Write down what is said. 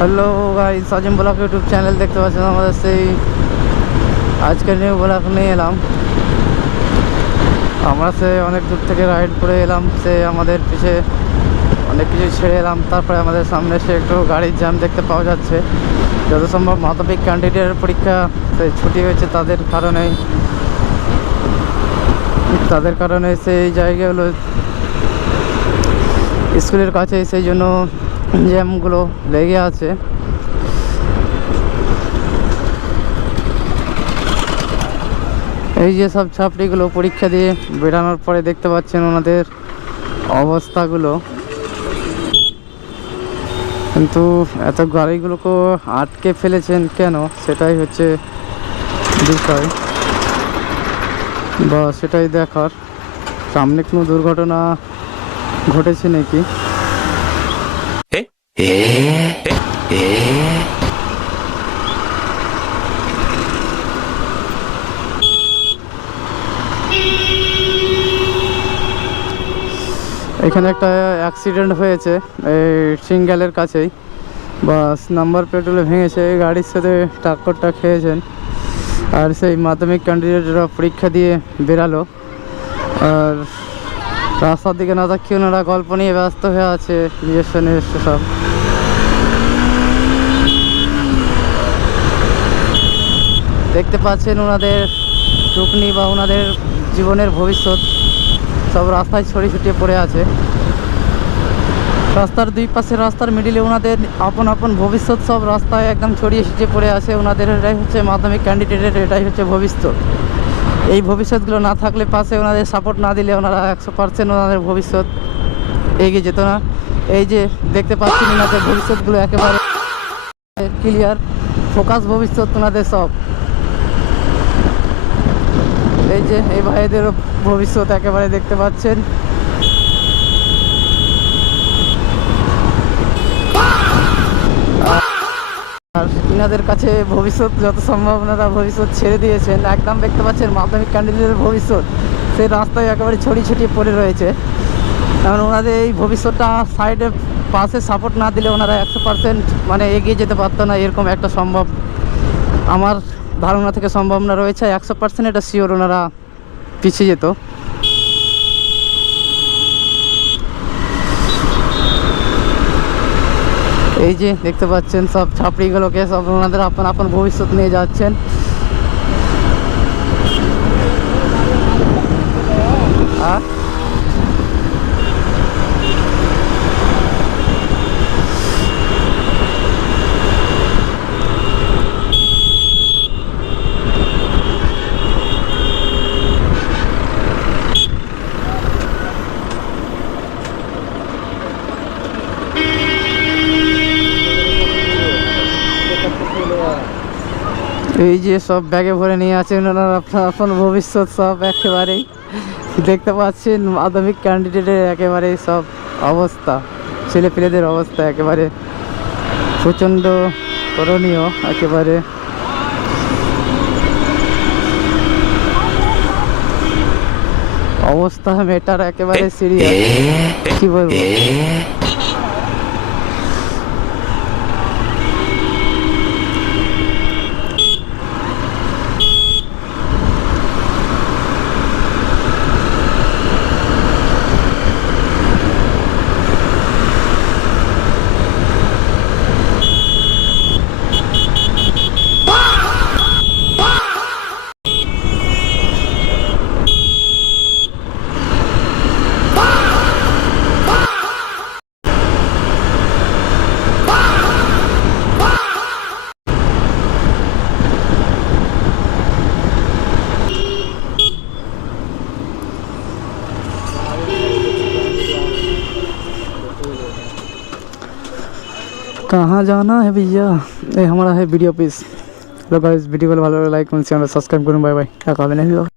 Hello guys, Sajim blog YouTube channel দেখতে পাচ্ছেন। আমাদের সেই আজকের নিউ ব্লগ নিয়ে এলাম। আমরা সে অনেক দূর থেকে রাইড করে এলাম, সে আমাদের পিছে অনেক কিছু ছেড়ে এলাম। তারপরে আমাদের সামনে সে একটু গাড়ির জ্যাম দেখতে পাওয়া যাচ্ছে। যত সম্ভব মাধ্যমিক ক্যান্ডিডেটের পরীক্ষা ছুটি হয়েছে, তাদের কারণে সেই জায়গাগুলো স্কুলের কাছে, সেই জন্য জ্যামগুলো লেগে আছে। এই যে সব ছাত্রীগুলো পরীক্ষা দিয়ে বেরানোর পরে দেখতে পাচ্ছেন ওনাদের অবস্থাগুলো। কিন্তু এত গাড়িগুলোকে আটকে ফেলেছেন কেন, সেটাই হচ্ছে বিষয়, বা সেটাই দেখার। সামনে কোনো দুর্ঘটনা ঘটেছে নাকি। এখানে একটা অ্যাক্সিডেন্ট হয়েছে এই সিঙ্গেলের কাছেই, বাস নাম্বার প্লেটগুলো ভেঙেছে, গাড়ির সাথে টাক্করটা খেয়েছেন। আর সেই মাধ্যমিক ক্যান্ডিডেটরা পরীক্ষা দিয়ে বেরালো, আর রাস্তার দিকে না তাকিয়ে ওনারা গল্প নিয়ে ব্যস্ত হয়ে আছে নিজস্ব সব। দেখতে পাচ্ছেন ওনাদের টুকনি বা ওনাদের জীবনের ভবিষ্যৎ সব রাস্তায় ছড়িয়ে ছিটিয়ে পড়ে আছে। রাস্তার দুই পাশে, রাস্তার মিডিলে ওনাদের আপন আপন ভবিষ্যৎ সব রাস্তায় একদম ছড়িয়ে ছিটিয়ে পড়ে আছে। ওনাদের এটাই হচ্ছে মাধ্যমিক ক্যান্ডিডেটের, এটাই হচ্ছে ভবিষ্যৎ। এই ভবিষ্যৎগুলো না থাকলে, পাশে ওনাদের সাপোর্ট না দিলে, ওনারা 100% ওনাদের ভবিষ্যৎ এগিয়ে যেত না। এই যে দেখতে পাচ্ছেন ওনাদের ভবিষ্যৎগুলো একেবারে ক্লিয়ার, ফোকাস ভবিষ্যৎ ওনাদের সব। এই যে এই ভাইদেরও ভবিষ্যৎ একেবারে দেখতে পাচ্ছেন। আর ইনাদের কাছে ভবিষ্যৎ যত সম্ভব ওনারা ভবিষ্যৎ ছেড়ে দিয়েছেন। একদম দেখতে পাচ্ছেন মাধ্যমিক ক্যান্ডিডেটের ভবিষ্যৎ সেই রাস্তায় একেবারে ছড়িয়ে ছিটিয়ে পড়ে রয়েছে। কারণ ওনাদের এই ভবিষ্যৎটা সাইডে পাশে সাপোর্ট না দিলে ওনারা 100% মানে এগিয়ে যেতে পারতো না। এরকম একটা সম্ভব, আমার ধারণা থেকে সম্ভাবনা রয়েছে 100%, এটা শিওর ওনারা পিছিয়ে যেত। এই যে দেখতে পাচ্ছেন সব ছাত্রীগুলোকে, সব ওনাদের আপন আপন ভবিষ্যৎ নিয়ে যাচ্ছেন। এই যে সব ব্যাগে ভরে নিয়ে আছেন ওনারা আপনার আপন ভবিষ্যৎ সব একেবারেই দেখতে পাচ্ছেন। মাধ্যমিক ক্যান্ডিডেটের একেবারে সব অবস্থা, ছেলেপেলেদের অবস্থা একেবারে প্রচণ্ড করণীয়। একেবারে অবস্থা মেটার একেবারে সিরিয়াস, কি বলবো। कहाँ जाना है भैया, ये हमारा है video piece. Hello guys, video को भालो लाइक कमेंट शेयर सब्सक्राइब करूँ। Bye bye.